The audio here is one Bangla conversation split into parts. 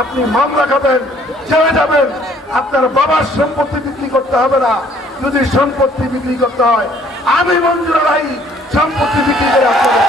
আপনি মামলা খাবেন, জেলে যাবেন। আপনার বাবার সম্পত্তি বিক্রি করতে হবে না। যদি সম্পত্তি বিক্রি করতে হয়, আমি মঞ্জুর আলাই সম্পত্তি বিক্রি করে আপনাদের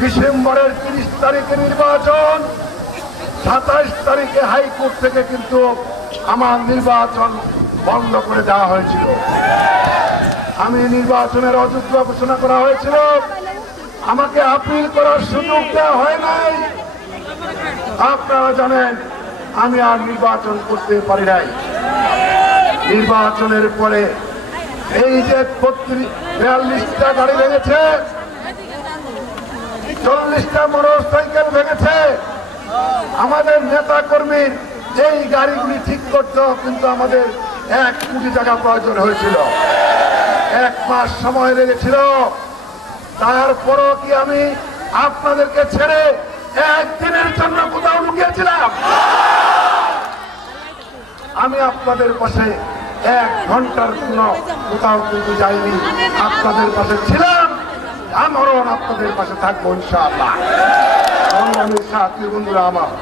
ডিসেম্বরের 30 তারিখে নির্বাচন, 27 তারিখে হাইকোর্ট থেকে কিন্তু আমার নির্বাচন বন্ধ করে দেওয়া হয়েছিল। আমি নির্বাচনের অযোগ্য ঘোষণা করা হয়েছিল, আমাকে আপিল করার সুযোগ দেওয়া হয় নাই। আপনারা জানেন আমি আর নির্বাচন করতে পারি নাই। নির্বাচনের পরে এই যে 42টা গাড়ি ভেঙেছে, 40টা মোটর সাইকেল ভেঙেছে, আমাদের নেতা কর্মীর এই গাড়িগুলি ঠিক করতেও কিন্তু আমাদের 1 কোটি টাকা প্রয়োজন হয়েছিল। 1 মাস সময় লেগেছিল। তারপরও কি আমি আপনাদেরকে ছেড়ে একদিনের জন্য কোথাও লুকিয়েছিলাম? আমি আপনাদের পাশে 1 ঘন্টার জন্য কোথাও কিন্তু যাইনি। আপনাদের পাশে ছিলাম, আমারও আপনাদের পাশে থাকবো ইনশাআল্লাহ। সংগ্রামী সাথী বন্ধুরা আমার,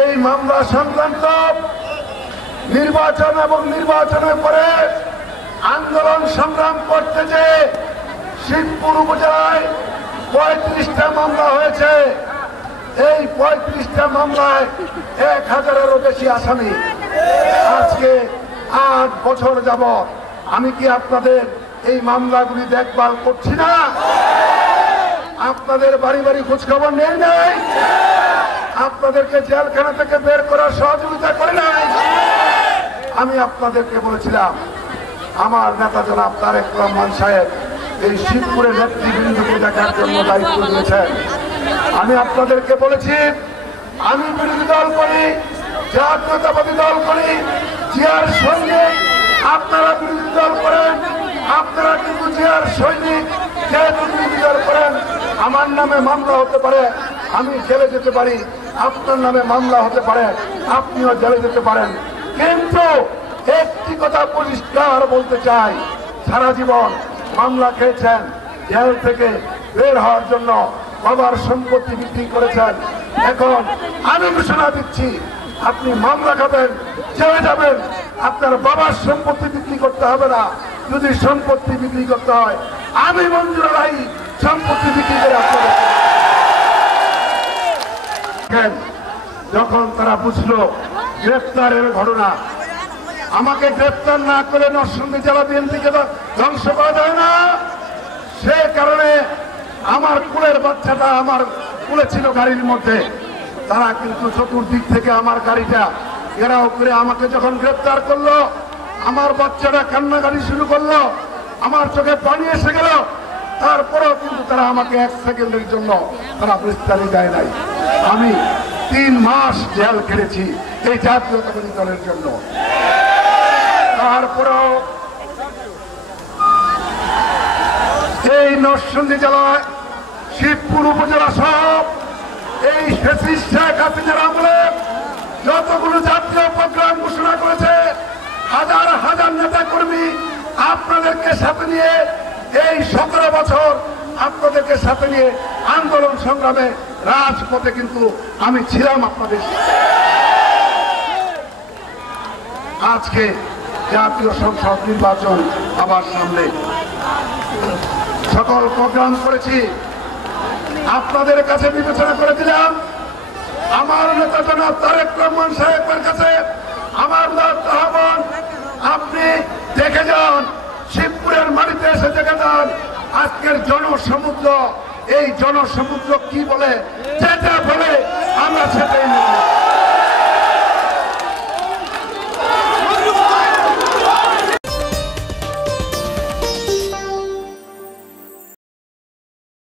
এই মামলা সংক্রান্ত নির্বাচন এবং নির্বাচনের পরে আন্দোলন সংগ্রাম করতে যে শিবপুর উপজেলায় 35টা মামলা হয়েছে। এই 35টা মামলায় 1000-এরও বেশি আসামি। আজকে 8 বছর যাবত আমি কি আপনাদের এই মামলাগুলি দেখভাল করছি না? আপনাদের বাড়ি বাড়ি খোঁজখবর নেই নাই? আপনাদেরকে জেলখানা থেকে বের করার সহযোগিতা করে নাই? আমি আপনাদেরকে বলেছিলাম, আমার নেতা জনাব তারেক রহমান সাহেব এই শিবপুরের নেতৃবৃন্দকে দেখার জন্য দায়িত্ব দিয়েছেন। আমি আপনাদেরকে বলেছি, আমি বিরোধী দল করি, জাতীয়তাবাদী দল করি, জিয়ার সৈনিক। আপনারা বিরোধী দল করেন, আপনারা কিন্তু জিয়ার সৈনিক। যেহেতু বিরোধী দল করেন, আমার নামে মামলা হতে পারে, আমি জেলে যেতে পারি। আপনার নামে মামলা হতে পারে, আপনিও জেলে যেতে পারেন। কিন্তু একটি কথা পরিষ্কার বলতে চাই, সারা জীবন মামলা খেয়েছেন, জেল থেকে বের হওয়ার জন্য বাবার সম্পত্তি বিক্রি করেছেন। এখন আমি ঘোষণা দিচ্ছি, আপনি মামলা খাবেন, জেলে যাবেন। আপনার বাবার সম্পত্তি বিক্রি করতে হবে না। যদি সম্পত্তি বিক্রি করতে হয়, আমি মঞ্জুর আলাই সম্পত্তি বিক্রি করে আপনাদের। যখন তারা বুঝলো গ্রেফতারের ঘটনা, আমাকে গ্রেফতার না করে নরসিংদী জেলা বিএনপিকে ধ্বংস করা যায় না, সে কারণে আমার কুলের বাচ্চাটা আমার কুলে ছিল গাড়ির মধ্যে। তারা কিন্তু চতুর্দিক থেকে আমার গাড়িটা ঘেরাও করে আমাকে যখন গ্রেফতার করলো, আমার বাচ্চাটা কান্নাকাটি শুরু করলো, আমার চোখে পানি এসে গেল। তারপরেও কিন্তু তারা আমাকে 1 সেকেন্ডের জন্য তারা গ্রেফতারি দেয় নাই। আমি 3 মাস জেল খেটেছি এই জাতীয়তাবাদী দলের জন্য। তারপরেও এই নরসিংদী জেলায় শিবপুর উপজেলা সব এই ফ্যাসিস্ট শেখ হাসিনার আমলে যতগুলো জাতীয় প্রোগ্রাম ঘোষণা করেছে, হাজার হাজার নেতা কর্মী আপনাদেরকে সাথে নিয়ে এই 17 বছর আপনাদেরকে সাথে নিয়ে আন্দোলন সংগ্রামে রাজপথে কিন্তু আমি ছিলাম আপনাদের সাথে। আজকে জাতীয় সংসদ নির্বাচন আবার সামনে, সকল প্রোগ্রাম করেছি, আপনাদের কাছে বিবেচনা করে দিলাম। আমার নেতা জনাব তারেক রহমান সাহেবের কাছে আমার আহ্বান, আপনি দেখে যান, শিবপুরের মাটিতে এসে দেখে যান আজকের জনসমুদ্র। এই জনসমুদ্র কি বলে, যেটা বলে আমরা সেটাই নেব।